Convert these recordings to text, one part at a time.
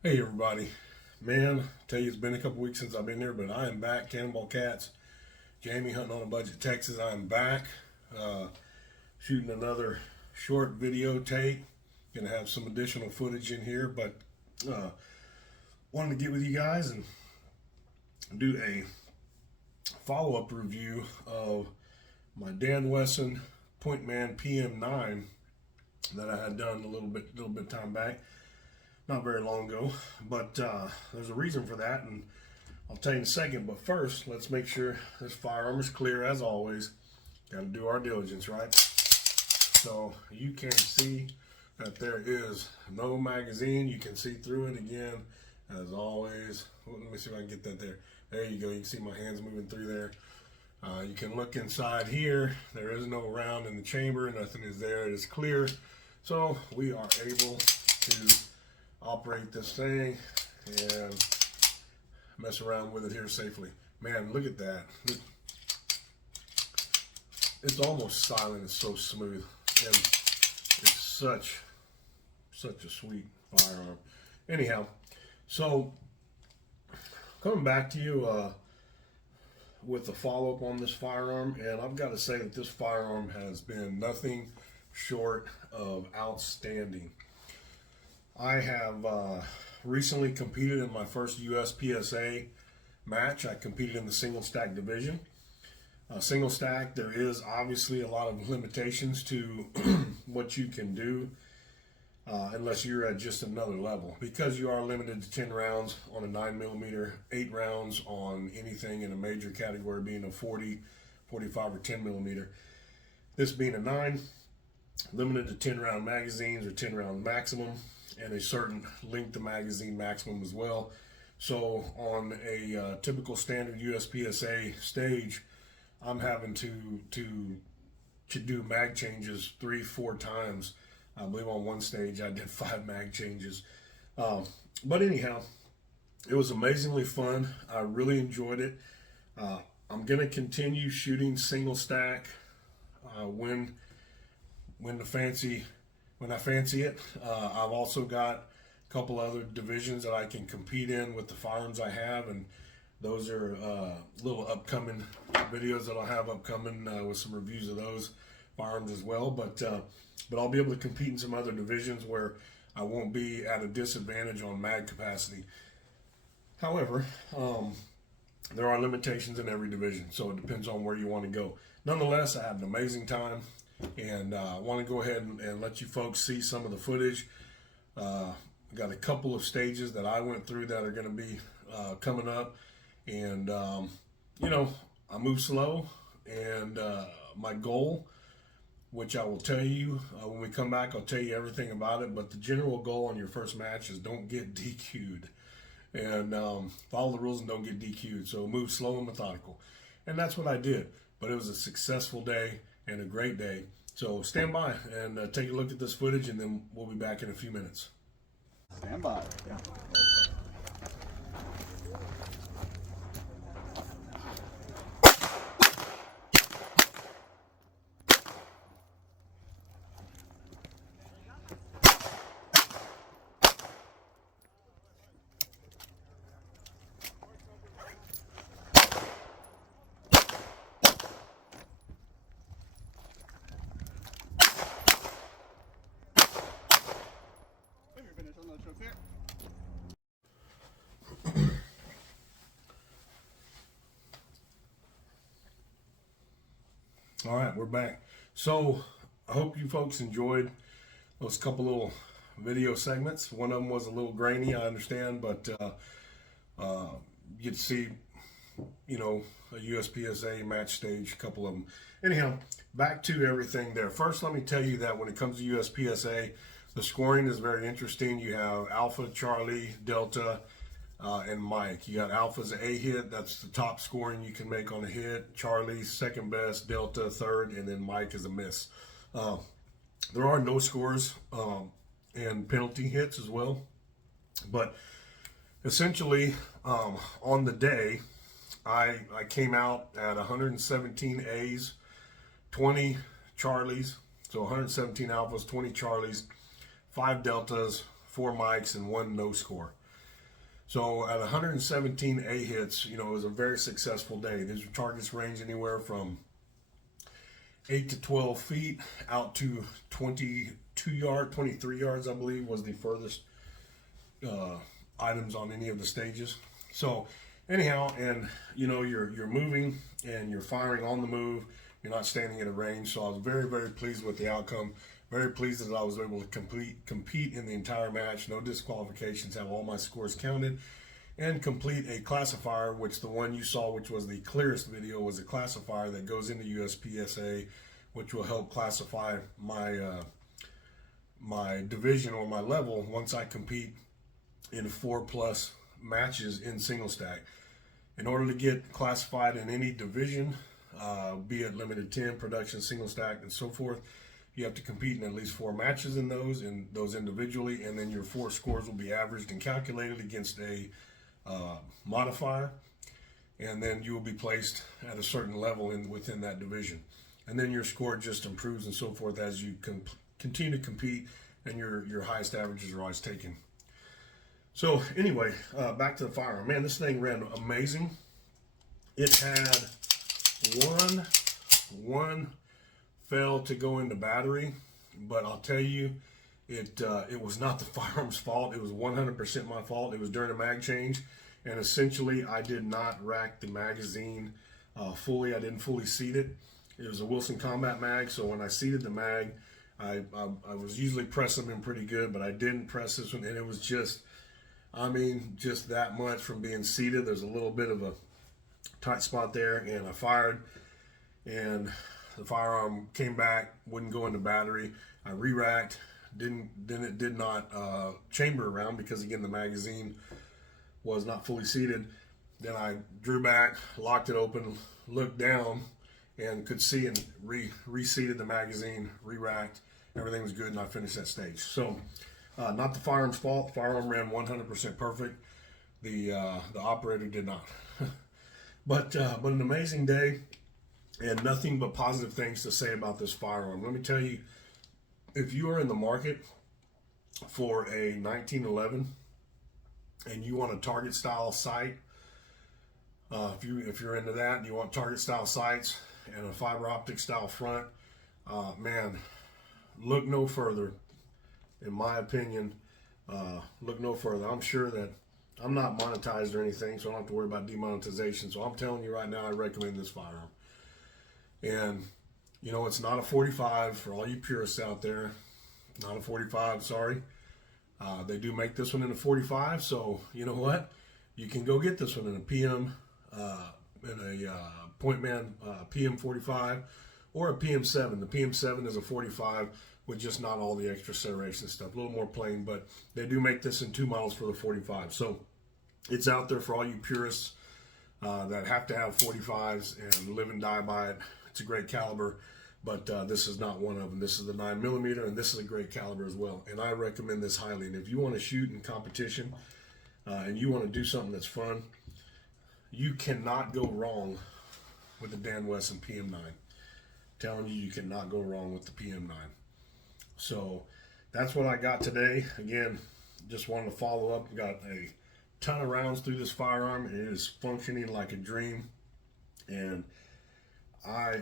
Hey everybody, man, tell you it's been a couple weeks since I've been here, but I am back. Cannonball Cats, Jamie hunting on a budget, Texas. I'm back, shooting another short video tape. Gonna have some additional footage in here, but wanted to get with you guys and do a follow-up review of my Dan Wesson PM9 that I had done a little bit time back. Not very long ago, but there's a reason for that, and I'll tell you in a second. But first, let's make sure this firearm is clear as always. Got to do our diligence, right? So you can see that there is no magazine. You can see through it again, as always. Well, let me see if I can get that there. There you go. You can see my hands moving through there. You can look inside here. There is no round in the chamber. Nothing is there. It is clear. So we are able to operate this thing and mess around with it here safely. Man, look at that. It's almost silent. It's so smooth, and it's such a sweet firearm. Anyhow, so coming back to you with the follow-up on this firearm, and I've got to say that this firearm has been nothing short of outstanding. I have recently competed in my first USPSA match. I competed in the single stack division. Single stack, there is obviously a lot of limitations to what you can do unless you're at just another level, because you are limited to 10 rounds on a 9mm, 8 rounds on anything in a major category being a 40, 45, or 10mm. This being a 9, limited to 10 round magazines or 10 round maximum, and a certain length of magazine maximum as well. So on a typical standard USPSA stage, I'm having to do mag changes 3-4 times. I believe on one stage I did 5 mag changes. But anyhow, it was amazingly fun. I really enjoyed it. I'm gonna continue shooting single stack when I fancy it. I've also got a couple other divisions that I can compete in with the firearms I have, and those are little upcoming videos that I'll have upcoming with some reviews of those firearms as well. But I'll be able to compete in some other divisions where I won't be at a disadvantage on mag capacity. However, there are limitations in every division, so it depends on where you want to go. Nonetheless, I had an amazing time, and I want to go ahead and let you folks see some of the footage. Got a couple of stages that I went through that are going to be coming up, and you know, I move slow, and my goal, which I will tell you when we come back, I'll tell you everything about it, but the general goal on your first match is don't get DQ'd, and follow the rules and don't get DQ'd. So move slow and methodical, and that's what I did. But it was a successful day and a great day. So stand by and take a look at this footage, and then we'll be back in a few minutes. Stand by. Yeah. All right, we're back. So I hope you folks enjoyed those couple little video segments. One of them was a little grainy, I understand, but you get to see, you know, a USPSA match stage, a couple of them. Anyhow, back to everything there. First, let me tell you that when it comes to USPSA, the scoring is very interesting. You have Alpha, Charlie, Delta, and Mike. You got Alpha's A hit, that's the top scoring you can make on a hit. Charlie's second best, Delta third, and then Mike is a miss. There are no scores and penalty hits as well. But essentially, on the day, I came out at 117 A's, 20 Charlies, so 117 Alphas, 20 Charlies, 5 Deltas, 4 Mikes, and 1 no score. So at 117 A hits, you know, it was a very successful day. These targets range anywhere from 8 to 12 feet out to 23 yards, I believe, was the furthest items on any of the stages. So anyhow, and you know, you're moving and you're firing on the move. You're not standing at a range. So I was very, very pleased with the outcome. Very pleased that I was able to compete in the entire match. No disqualifications, have all my scores counted, and complete a classifier, which the one you saw, which was the clearest video, was a classifier that goes into USPSA, which will help classify my my division or my level once I compete in 4+ matches in single stack. In order to get classified in any division, be it limited 10, production, single stack, and so forth, you have to compete in at least 4 matches in those individually, and then your 4 scores will be averaged and calculated against a modifier, and then you will be placed at a certain level within that division. And then your score just improves and so forth as you continue to compete, and your highest averages are always taken. So anyway, back to the firearm. Man, this thing ran amazing. It had one fail to go into battery, but I'll tell you, it was not the firearm's fault. It was 100% my fault. It was during a mag change, and essentially I did not rack the magazine fully. I didn't fully seat it. It was a Wilson Combat mag, so when I seated the mag, I was usually pressing them in pretty good, but I didn't press this one, and it was just, I mean, just that much from being seated. There's a little bit of a tight spot there, and I fired, and the firearm came back, wouldn't go into battery. I re-racked, it did not chamber around because, again, the magazine was not fully seated. Then I drew back, locked it open, looked down, and could see and reseated the magazine, re-racked. Everything was good, and I finished that stage. So, not the firearm's fault. The firearm ran 100% perfect. The operator did not. But an amazing day, and nothing but positive things to say about this firearm. Let me tell you, if you are in the market for a 1911 and you want a target style sight, if you're into that and you want target style sights and a fiber optic style front, man, look no further. In my opinion, look no further. I'm sure that I'm not monetized or anything, so I don't have to worry about demonetization. So I'm telling you right now, I recommend this firearm. And, you know, it's not a 45 for all you purists out there. Not a 45, sorry. They do make this one in a 45, so you know what? You can go get this one in a PM, Point Man PM45 or a PM7. The PM7 is a 45 with just not all the extra serration stuff. A little more plain, but they do make this in 2 models for the 45. So it's out there for all you purists that have to have 45s and live and die by it. It's a great caliber, but this is not one of them. This is the 9mm, and this is a great caliber as well. And I recommend this highly. And if you want to shoot in competition and you want to do something that's fun, you cannot go wrong with the Dan Wesson PM9. I'm telling you, you cannot go wrong with the PM9. So that's what I got today. Again, just wanted to follow up. Got a ton of rounds through this firearm, and it is functioning like a dream. And I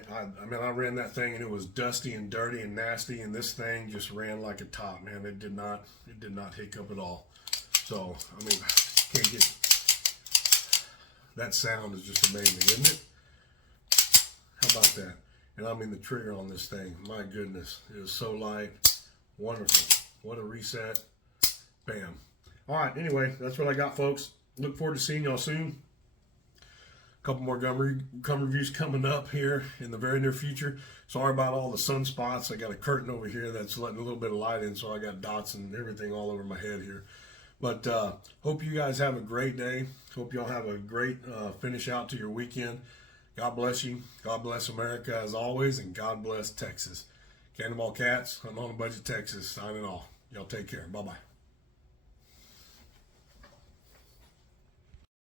mean, I ran that thing, and it was dusty and dirty and nasty, and this thing just ran like a top, man. It did not hiccup at all. So, I mean, can't get, that sound is just amazing, isn't it? How about that? And I mean, the trigger on this thing, my goodness, it is so light. Wonderful. What a reset. Bam. All right, anyway, that's what I got, folks. Look forward to seeing y'all soon. A couple more gun reviews coming up here in the very near future. Sorry about all the sunspots. I got a curtain over here that's letting a little bit of light in, so I got dots and everything all over my head here. But hope you guys have a great day. Hope y'all have a great finish out to your weekend. God bless you. God bless America as always, and God bless Texas. Cannonball Cats, I'm on a budget, Texas, signing off. Y'all take care. Bye-bye.